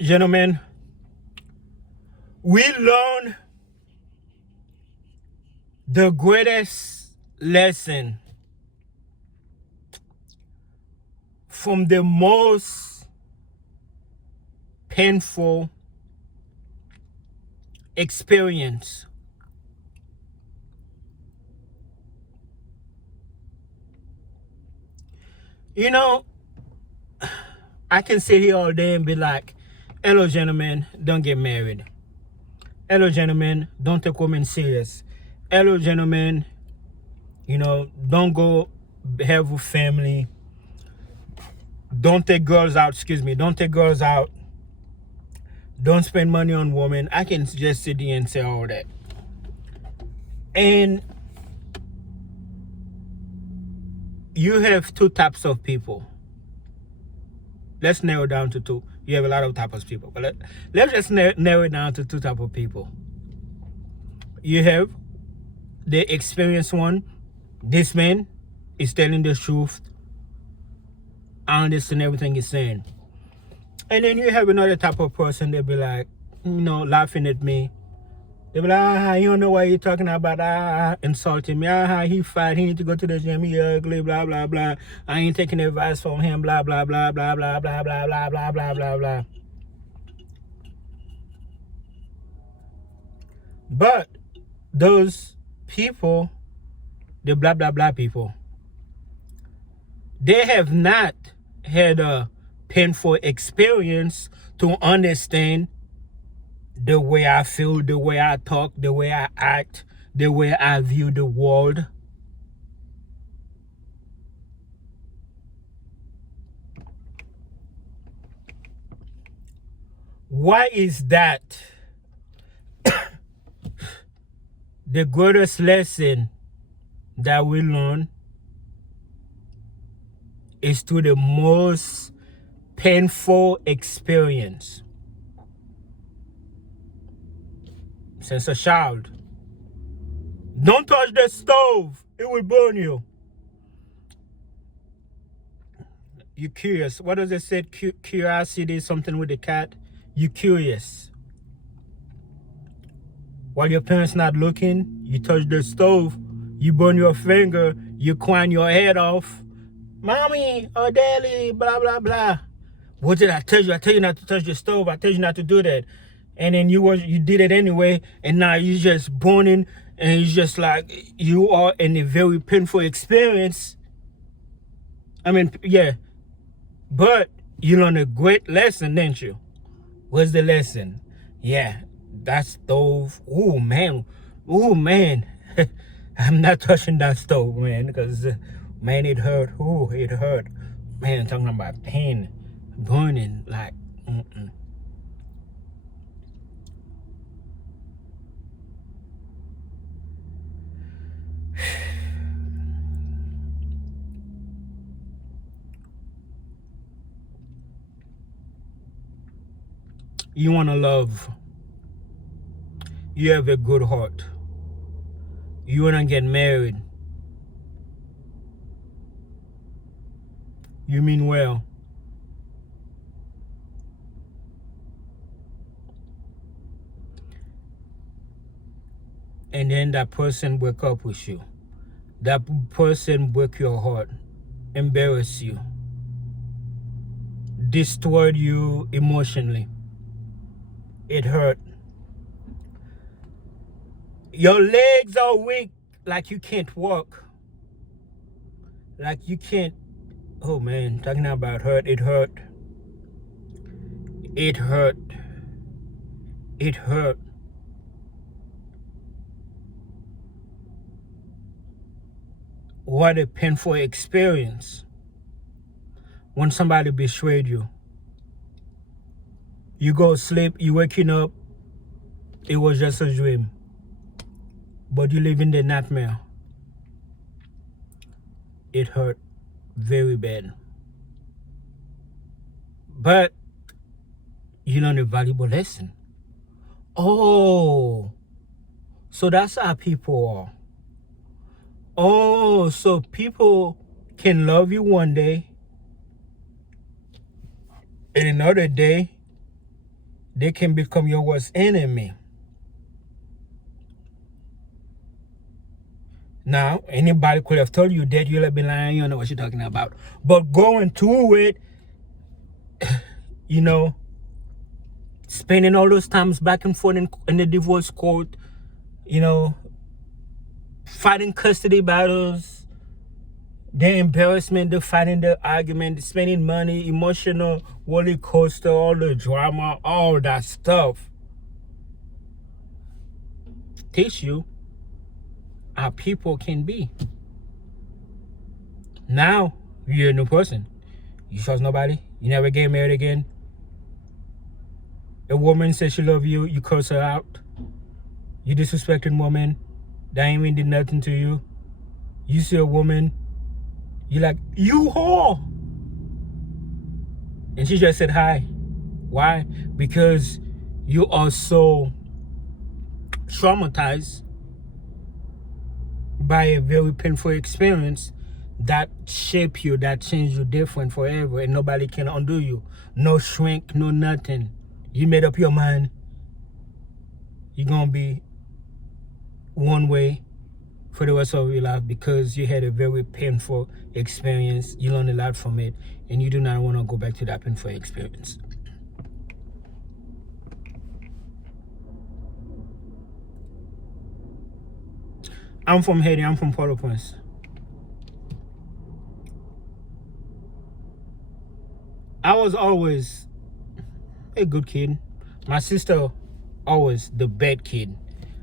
Gentlemen, we learn the greatest lesson from the most painful experience. You know, I can sit here all day and be like, hello, gentlemen, don't get married. Hello, gentlemen, don't take women serious. Hello, gentlemen, don't go have a family. Don't take girls out, don't take girls out. Don't spend money on women. I can just sit here and say all that. And you have two types of people. Let's narrow down to two. You have a lot of types of people, but let's just narrow it down to two types of people. You have the experienced one. This man is telling the truth. I understand everything he's saying. And then you have another type of person. They'll be like, laughing at me. They'll be like, you don't know what you're talking about, insulting me, he fat, he need to go to the gym, he ugly, blah, blah, blah. I ain't taking advice from him, blah, blah, blah, blah, blah, blah, blah, blah, blah, blah, blah, blah. But those people, the blah, blah, blah people, they have not had a painful experience to understand the way I feel, the way I talk, the way I act, the way I view the world. Why is that? The greatest lesson that we learn is through the most painful experience. Since a child. Don't touch the stove. It will burn you. You're curious. What does it say? Curiosity is something with the cat. You're curious. While your parents not looking, you touch the stove. You burn your finger. You crying your head off. Mommy or daddy, blah, blah, blah. What did I tell you? I tell you not to touch the stove. I tell you not to do that. And then you did it anyway, and now you're just burning, and it's just like you are in a very painful experience. I mean, yeah, but you learned a great lesson, didn't you? What's the lesson? Yeah, that stove. Oh man, I'm not touching that stove, man, because man, it hurt. Oh, it hurt, man. Talking about pain, burning, like. You want to love. You have a good heart. You want to get married. You mean well. And then that person break up with you. That person break your heart. Embarrass you. Destroyed you emotionally. It hurt. Your legs are weak, like you can't walk. Like you can't. Oh man, talking about hurt, it hurt. It hurt. It hurt. What a painful experience when somebody betrayed you. You go sleep, you waking up, it was just a dream. But you live in the nightmare. It hurt very bad. But you learn a valuable lesson. Oh, so that's how people are. Oh, so people can love you one day, and another day they can become your worst enemy. Now, anybody could have told you that, you'll have been lying, you don't know what you're talking about. But going through it, you know, spending all those times back and forth in the divorce court, you know, fighting custody battles, the embarrassment, the fighting, the argument, the spending money, emotional roller coaster, all the drama, all that stuff teach you how people can be. Now you're a new person. You trust nobody. You never get married again. A woman says she love you, you curse her out. You disrespected woman that ain't even did nothing to you. You see a woman, you like, you whore. And she just said hi. Why? Because you are so traumatized by a very painful experience that shape you, that change you different forever, and nobody can undo you. No shrink, no nothing. You made up your mind. You're gonna be one way for the rest of your life because you had a very painful experience. You learned a lot from it, and you do not want to go back to that painful experience. I'm from Haiti. I'm from Port-au-Prince. I was always a good kid. My sister, always the bad kid.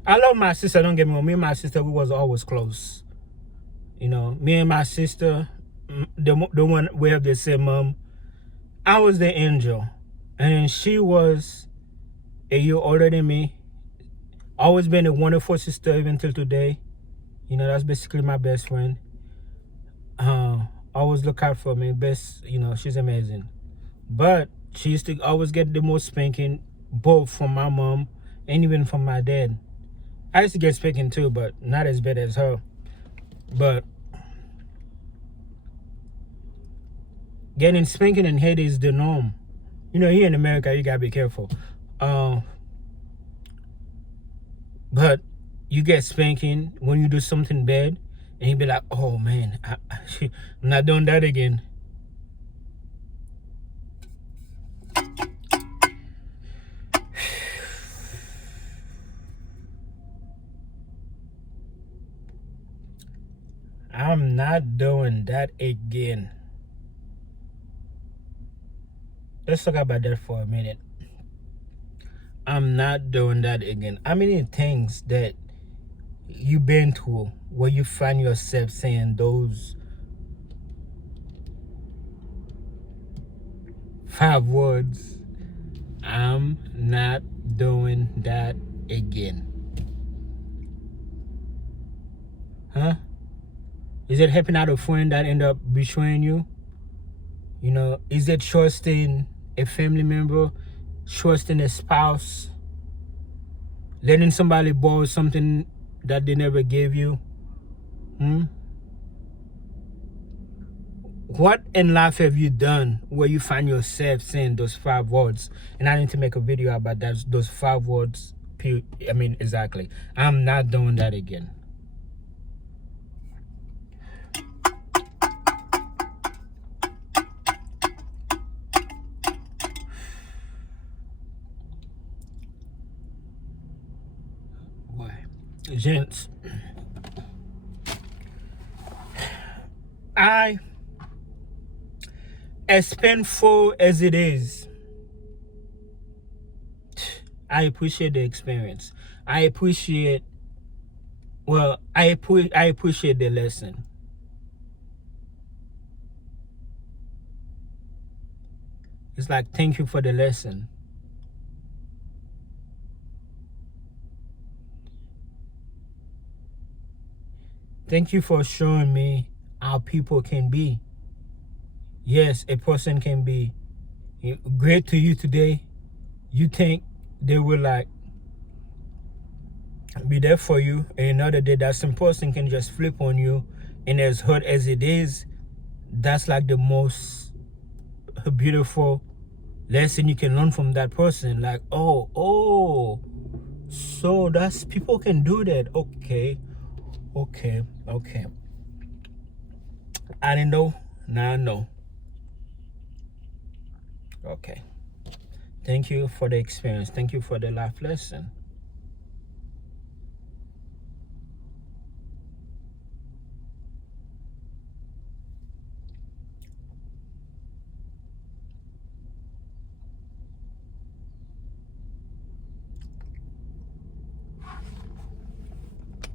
I love my sister, don't get me wrong. Me and my sister, we was always close. You know, me and my sister, the one we have the same mom. I was the angel, and she was a year older than me. Always been a wonderful sister even till today. You know, that's basically my best friend. Always look out for me. Best, you know, she's amazing. But she used to always get the most spanking, both from my mom and even from my dad. I used to get spanking too, but not as bad as her. But getting spanking in Haiti is the norm. You know, here in America, you gotta be careful. But you get spanking when you do something bad, and you be like, oh man, I'm not doing that again. I'm not doing that again. Let's talk about that for a minute. I'm not doing that again. How many things that you've been through where you find yourself saying those 5 words? I'm not doing that again. Huh? Is it helping out a friend that end up betraying you? You know, is it trusting a family member, trusting a spouse, letting somebody borrow something that they never gave you? What in life have you done where you find yourself saying those 5 words? And I need to make a video about that, those 5 words. I mean, exactly. I'm not doing that again. Gents, as painful as it is, I appreciate the experience. I appreciate the lesson. It's like, thank you for the lesson. Thank you for showing me how people can be. Yes, a person can be great to you today. You think they will like be there for you, and another day that same person can just flip on you, and as hurt as it is, that's like the most beautiful lesson you can learn from that person. Like, oh, so that's people can do that. Okay. I didn't know. Now I know. Okay. Thank you for the experience. Thank you for the life lesson.